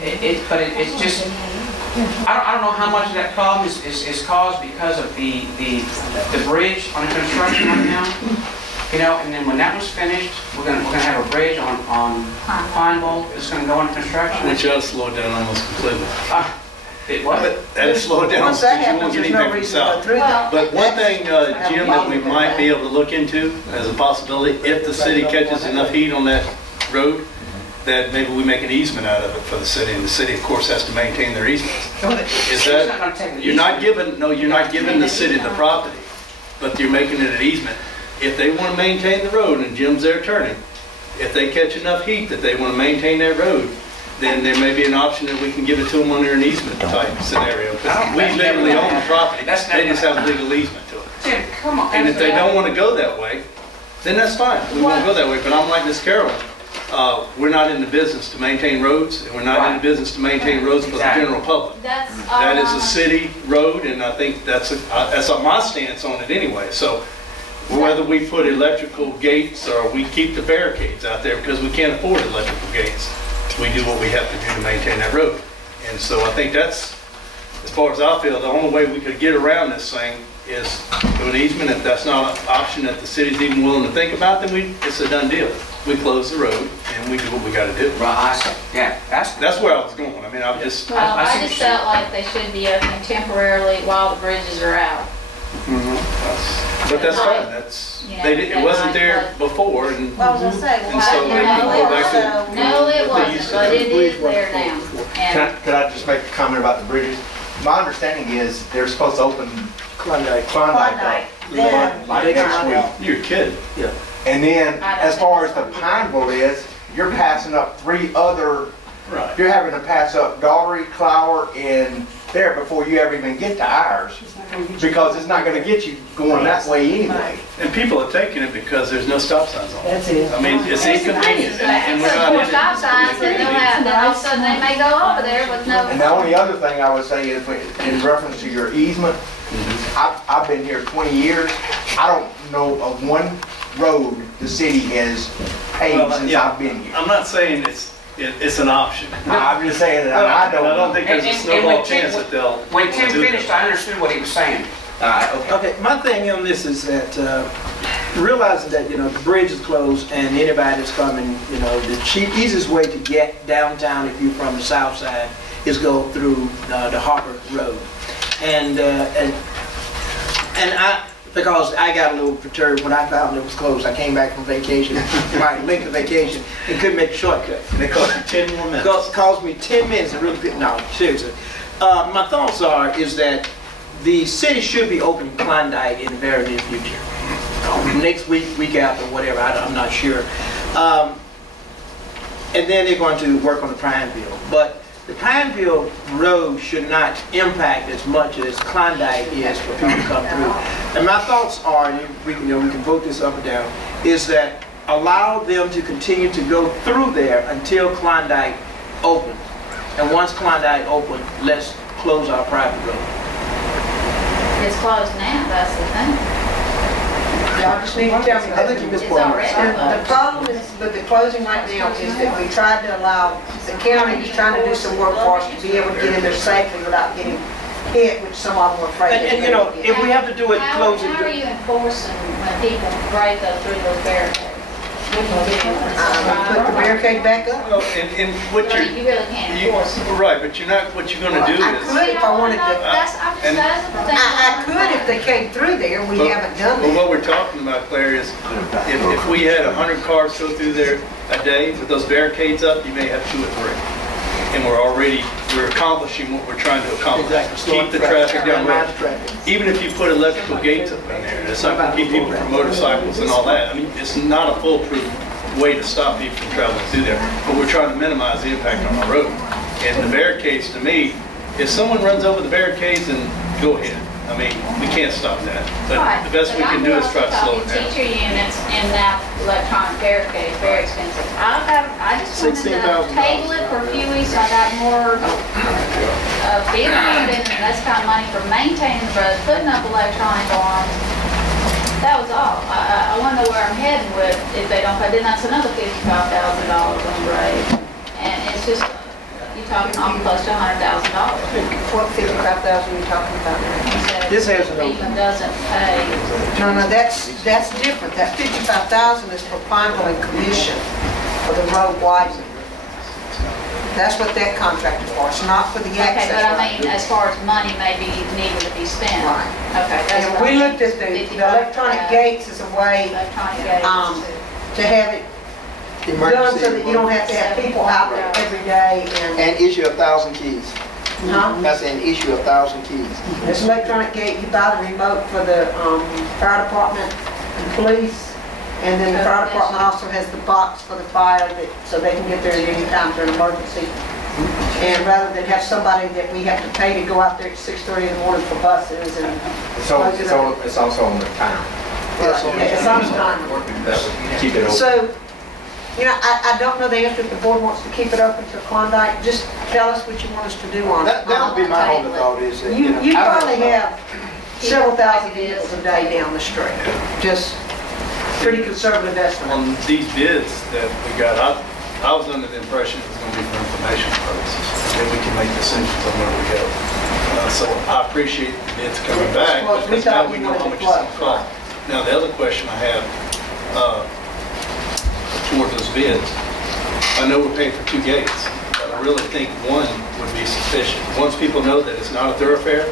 It's just, I don't know how much of that problem is caused because of the bridge on the construction right now. You know, and then when that was finished, we're gonna have a bridge on Pineville. It's gonna go into construction. Which will slow down almost completely. It what? That'll slow it down. Once that happens, there's no reason to go through that. But one thing, Jim, that we might be able to look into as a possibility, if the city catches enough heat on that road, that maybe we make an easement out of it for the city, and the city, of course, has to maintain their easements. Is that you're not giving the city the property, but you're making it an easement. If they want to maintain the road, and Jim's their attorney, if they catch enough heat that they want to maintain that road, then there may be an option that we can give it to them under an easement type scenario. Because we literally own the property. They just have a legal easement to it. Jim, come on. And if they don't want to go that way, then that's fine. We won't go that way. But I'm like Miss Carolyn. We're not in the business to maintain roads, and we're not in the business to maintain roads for the general public. That is a city road, and I think that's my stance on it anyway. So whether we put electrical gates or we keep the barricades out there because we can't afford electrical gates, we do what we have to do to maintain that road. And so I think that's, as far as I feel, the only way we could get around this thing is through an easement. If that's not an option that the city's even willing to think about, then it's a done deal. We close the road and we do what we got to do. Right. Yeah. That's where I was going. I mean, I just felt like they should be open temporarily while the bridges are out. But that's fine. It wasn't there before, and Well, I was gonna say, and so they can go back to. No, it wasn't, but it is there now. Could I just make a comment about the bridges? My understanding is they're supposed to open Klondike next week. You're kidding. Yeah. And then, as far as the Pineville is, you're passing up 3 other. Right. You're having to pass up Daugherty, Clower, and there before you ever even get to ours, because it's not going to get you going that way anyway. And people are taking it because there's no stop signs on it. That's it. I mean, it's inconvenient, and we're not in it. Stop signs, and then all of a sudden they may go over there with no. And the only other thing I would say is, in reference to your easement, I've been here 20 years. I don't know of one road the city has paved since I've been here. I'm not saying it's an option. I'm just saying that I don't think there's a snowball chance that they'll. When Tim finished, I understood what he was saying. Okay, my thing on this is that realizing that the bridge is closed and anybody that's coming, the easiest way to get downtown if you're from the south side is go through the Harper Road, and because I got a little perturbed when I found it was closed. I came back from vacation, my length of vacation, and couldn't make a shortcut. And it cost you 10 more minutes. It cost me 10 minutes to really no, seriously. My thoughts is that the city should be opening Klondike in the very near future. Next week after, whatever, I'm not sure. And then they're going to work on the Pineville. But the Pineville Road should not impact as much as Klondike is for people to come through. And my thoughts are, and we can vote this up or down, is that allow them to continue to go through there until Klondike opens. And once Klondike opens, let's close our private road. It's closed now, that's the thing. Y'all just need to tell me. I think you missed part of it. The problem is with the closing right now is that we tried to allow, the county is trying to do some work for us to be able to get in there safely without getting hit, which some of them were afraid. And if we have to do it closing. How are you enforcing when people break through those barricades? Put the barricade back up. Well, and what You really can't enforce it. Right, but what you're going to do I is. could if I wanted to. I could could if they came through there. We haven't done But that. what we're talking about, Claire, is if we had 100 cars go through there a day with those barricades up, you may have 2 or 3. And we're accomplishing what we're trying to accomplish. Exactly. Keep the traffic down the road. Even if you put electrical gates up in there, it's not going to keep people from motorcycles and all that. I mean, it's not a foolproof way to stop people from traveling through there. But we're trying to minimize the impact on our road. And the barricades, to me, if someone runs over the barricades, then go ahead. I mean, we can't stop that. But the best we can do is try to slow it down. Teacher units and now electronic barricades, very expensive. I just wanted to table it for a few weeks. I got more feeling about it, and that's kind of money for maintaining the roads, putting up electronic alarms. That was all. I want to know where I'm heading with if they don't pay. Then that's another $55,000 on the road. just, you're talking close to $100,000. What 55,000 you talking about? This has an FEMA doesn't pay. No, that's different. That 55,000 is for final and commission for the road widening. That's what that contract is for. It's not for the access. Okay, but I road. mean, as far as money maybe needing to be spent. Right. Okay, that's And what I we mean. looked at the electronic gates as a way Electronic gates. to have it done so that you don't have to have people out there every day and, And issue 1,000 keys. huh? That's an issue 1,000 keys. This electronic gate, you buy the remote for the fire department and police, and then the fire department also has the box for the fire so they can get there at any time for an emergency. And rather than have somebody that we have to pay to go out there at 6:30 in the morning for buses and So it's also on the time. it's on time. Keep it open. So, you know, I don't know the answer if the board wants to keep it open till Klondike. Just tell us what you want us to do on it. That would be my only thought is that, You I don't probably know. have several thousand vehicles a day down the street. Just pretty conservative estimate. On these bids that we got, I was under the impression it was going to be for information purposes. And then we can make decisions on where we go. So I appreciate the bids coming back, Well, we because now thought we you know how wanted much to it's going to cost. Now, the other question I have toward those bids, I know we're paying for 2 gates, but I really think one would be sufficient. Once people know that it's not a thoroughfare,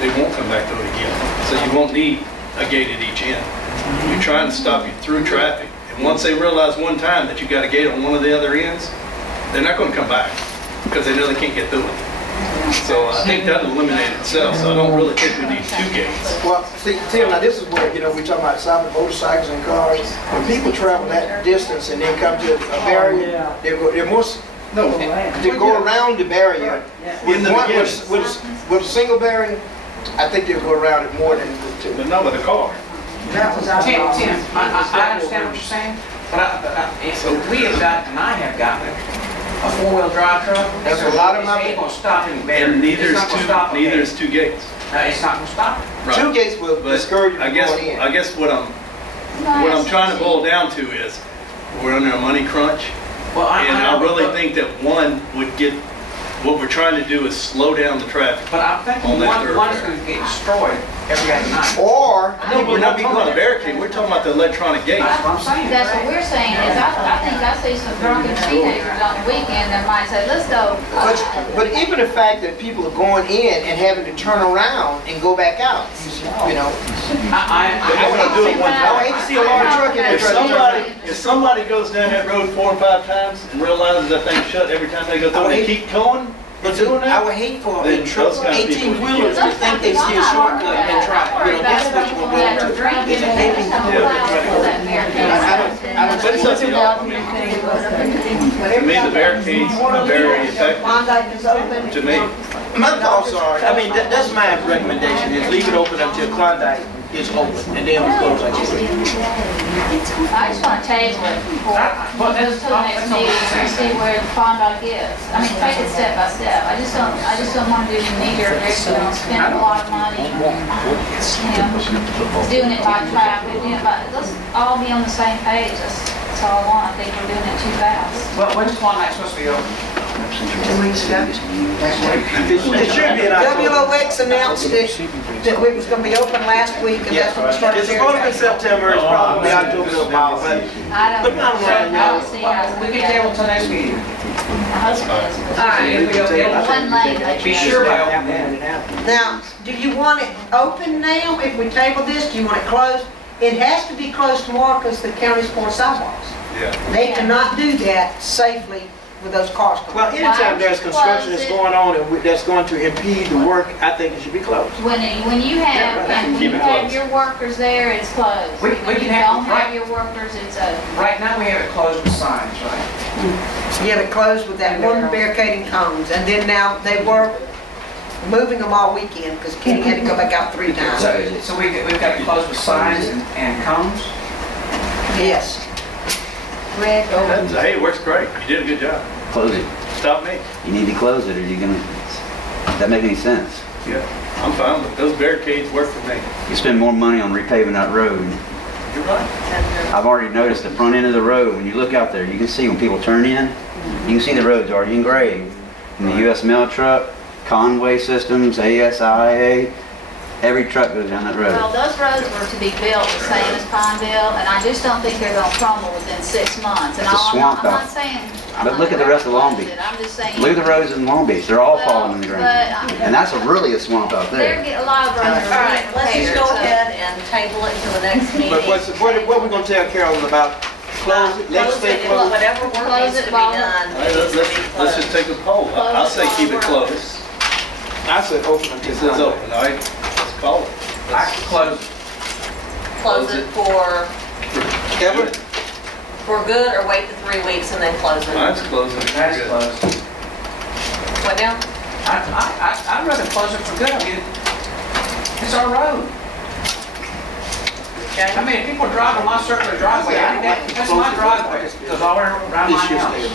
they won't come back to it again. So you won't need a gate at each end. You're trying to stop you through traffic. And once they realize one time that you got a gate on one of the other ends, they're not going to come back because they know they can't get through it. So I think that will eliminate itself. So I don't really think we need 2 gates. Well, see, Tim, now this is where, you know, we talking about stopping motorcycles and cars. When people travel that distance and then come to a barrier, they're more, No, they go around the barrier. In the beginning. With a single barrier, I think they'll go around it more than with 2. but not with a car. That was our Tim, policy. I understand what you're saying, but so we have got, and I have gotten a 4-wheel drive truck. That's a lot of my- It ain't gonna stop any better. And neither It's is not gonna stop a neither gate. is 2 gates. It's not gonna stop it. Right. 2 gates will But discourage you I from guess going in. I guess what I'm trying to boil down to is we're under a money crunch, Well, and I know, really but- think that one would get. What we're trying to do is slow down the traffic. But I'm thinking on that one's thoroughfare. gonna get destroyed every other night. Or, No, we're not talking about the barricade. We're talking about the electronic gate. That's what I'm saying. That's what we're saying, is I think I see some drunken teenagers on the weekend that might say, let's go. but even the fact that people are going in and having to turn around and go back out, you know. They're gonna do it one I time. hate to see a large truck in there. If somebody goes down that road 4 or 5 times and realizes that thing's shut every time they go through, and they keep going, but doing I that. would hate for Then a truck, those kind of people 18-wheelers to think they see a shortcut and try. You know, that's what you want to do. But it's up to y'all. I mean, to me, the barricades are very effective. Klondike is open. To me. My thoughts are, I mean, that's my recommendation, is leave it open until Klondike is open, and then we close like this. I just want to table it for, Well, just till the next meeting and see where the Klondike is. I mean, take it step by step. I just don't want to do the knee-jerk reaction, spend a lot of money, you know, doing it by traffic, doing it by, let's all be on the same page. That's all I want. I think we're doing it too fast. Well, when's Klondike supposed to be open? 2 weeks ago. It should be an October. WOX announced that we was gonna be open last week, and that's when we started. It's supposed to be September, it's probably October, but I don't, not right I don't see how. We can table till next meeting. My husband is. All right, if we go One lane, like be you sure said. by open. Now, do you want it open now if we table this? Do you want it closed? It has to be closed tomorrow because the county's for sidewalks. Yeah. They cannot do that safely with those cars coming. well, anytime there's construction that's going on and that's going to impede the work, I think it should be closed. When you have your workers there, it's closed. We When can you have- don't have your workers, it's open. Right now, we have it closed with signs, right? You have it closed with that one barricading cones, and then now they were moving them all weekend because Kenny had to go back out 3 times. So we've got it closed with signs and cones? Yes. Red, Hey, it works great. You did a good job. Close it. Stop me. You need to close it, or you're gonna, does that make any sense? Yeah, I'm fine with those barricades. Work for me. You spend more money on repaving that road. You're right. I've already noticed the front end of the road, when you look out there, you can see when people turn in, You can see the roads already engraved. In the U.S. mail truck, Conway Systems, ASIA, every truck goes down that road. Well, those roads were to be built the same as Pineville, and I just don't think they're gonna crumble within 6 months. And It's a swamp I'm out. not saying. But look at the rest of Long Beach. I'm just saying. Look at the roads in Long Beach. They're all Well, falling in the ground. but, And that's really a swamp out They're there. getting a lot of roads. All right, let's just go So- ahead and table it until the next meeting. But what we gonna tell Carolyn about close it, Close legislate it, close? whatever work Close needs it to be while- done. Let's just take a poll. I say keep it closed. I said open until. It says open, all right? Let's call it. I can close. Close it for Ever? good or wait the 3 weeks and then close it? Mine's closing. That's closed. What now? I'd rather close it for good. I mean, it's our road. I Okay. mean, if people drive on my circular driveway, that's my driveway. It goes all around my This year's house. day.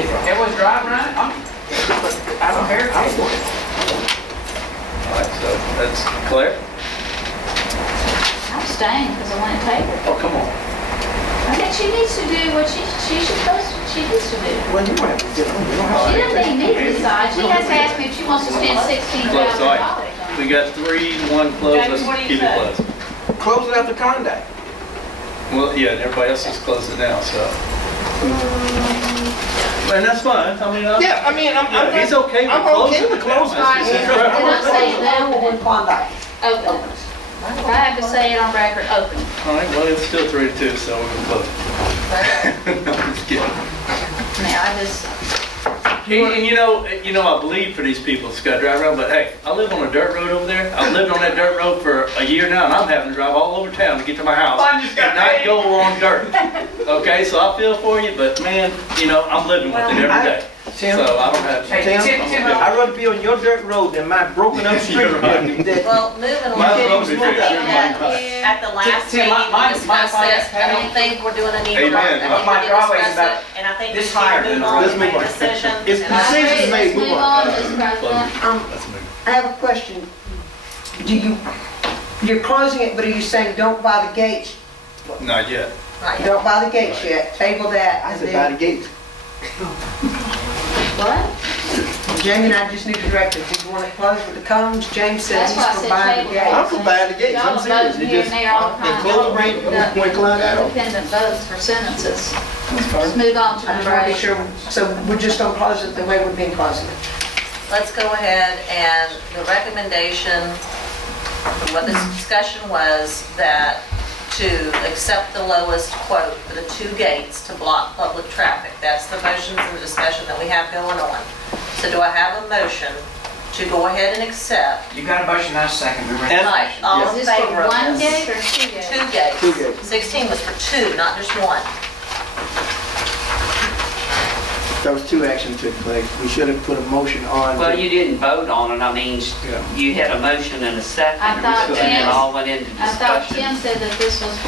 If everyone's driving around it, I don't care. All right, so that's Claire. I'm staying because I want to take her. Oh, come on. I think she needs to do what she needs to do. Well, you don't have to, you don't have She doesn't need to decide. She has to ask me if she wants to spend Close, all right. $16,000 We got 3, 1 closed. James, what do Let's you keep it say? closed. to close it after Condact. Well, yeah, and everybody else has closed it now, so. And that's fine. I mean, Yeah, I mean, yeah, he's okay with I'm closing. okay with closing. That's just his Alright, preference. and I'm saying that When Klondike open. opens. I have to say it on record, open. All right, well, it's still 3-2, so we're gonna close it. No, I'm just kidding. Now, I just, And you know, I bleed for these people that's got to drive around, but hey, I live on a dirt road over there. I've lived on that dirt road for a year now, and I'm having to drive all over town to get to my house Mine just got and not paid. go on dirt. Okay, so I feel for you, but man, I'm living with it every day. Tim, So I don't have. Hey, Tim, I'd rather be on your dirt road than my broken up street. You're right. that- Well, moving on. Mine's supposed to be pretty Even sure. up here. At the last Tim, meeting, my we discussed finance this. I don't think we're doing an equal. Amen. I But think my we driveway's discussed about it, and I think we this higher should than move the on road. and make Let's move on. decisions. It's and the I decisions agree. made. Let's move on, Mr. President. Let's move. I have a question. You're closing it, but are you saying don't buy the gates? Not yet. Not yet. Don't buy the gates yet, table that. I and said then- by the gates. What? Jamie and I just need a directive. Do you want it closed with the cones? James says That's he's why I for said buying table the I'm gates. for buying the gates, Y'all I'm serious. voting It here just, and there all the time. and close the rate when Klondike opens. Independent votes for sentences. That's fine. Let's move on to I number just want to be 8. sure, so we're just gonna close it the way we've been closing it. Let's go ahead and the recommendation, what this discussion was that to accept the lowest quote for the 2 gates to block public traffic. That's the motions and the discussion that we have going on. So do I have a motion to go ahead and accept? You got a motion, now second. We were- Right, all Is in this for favor of one this? gate or 2 gates? 2 gates. 2 gates. 16 was for 2, not just 1. Those 2 actions took place. We should have put a motion on. Well, you didn't vote on it, I mean, you had a motion and a second, I thought and it Tim- all went into I thought discussion. Tim said that this was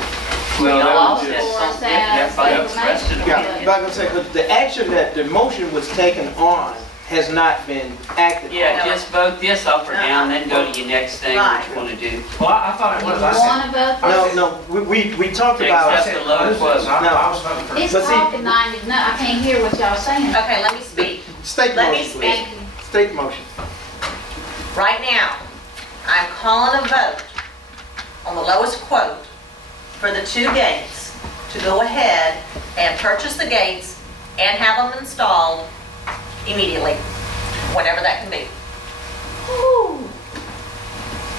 Well, that all was said just- for us to something, have everybody information. expressed an Yeah, opinion. but I'm gonna say, 'cause the action that the motion was taken on has not been acted on. Yeah, just vote this up or down, then go to your next thing, what you wanna do. Well, I thought it You was. I said. want to vote for No, we talked I about, said close was. I was voting for. He's But see- talking 90, no, I can't hear what y'all saying. Okay, let me speak. state the Let me motion, please. speak. State the motion. Right now, I'm calling a vote on the lowest quote for the 2 gates to go ahead and purchase the gates and have them installed immediately, whenever that can be. Ooh.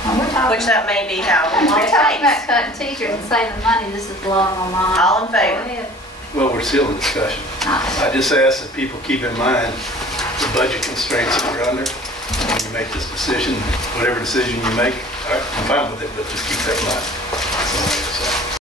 When we're talking, Which that may be how long we're it talking about takes. cutting teachers and saving money, this is blowing my mind. All in favor? Go ahead. Well, we're still in discussion. I just ask that people keep in mind the budget constraints that we're under when you make this decision. Whatever decision you make, I'm fine with it, but just keep that in mind. So,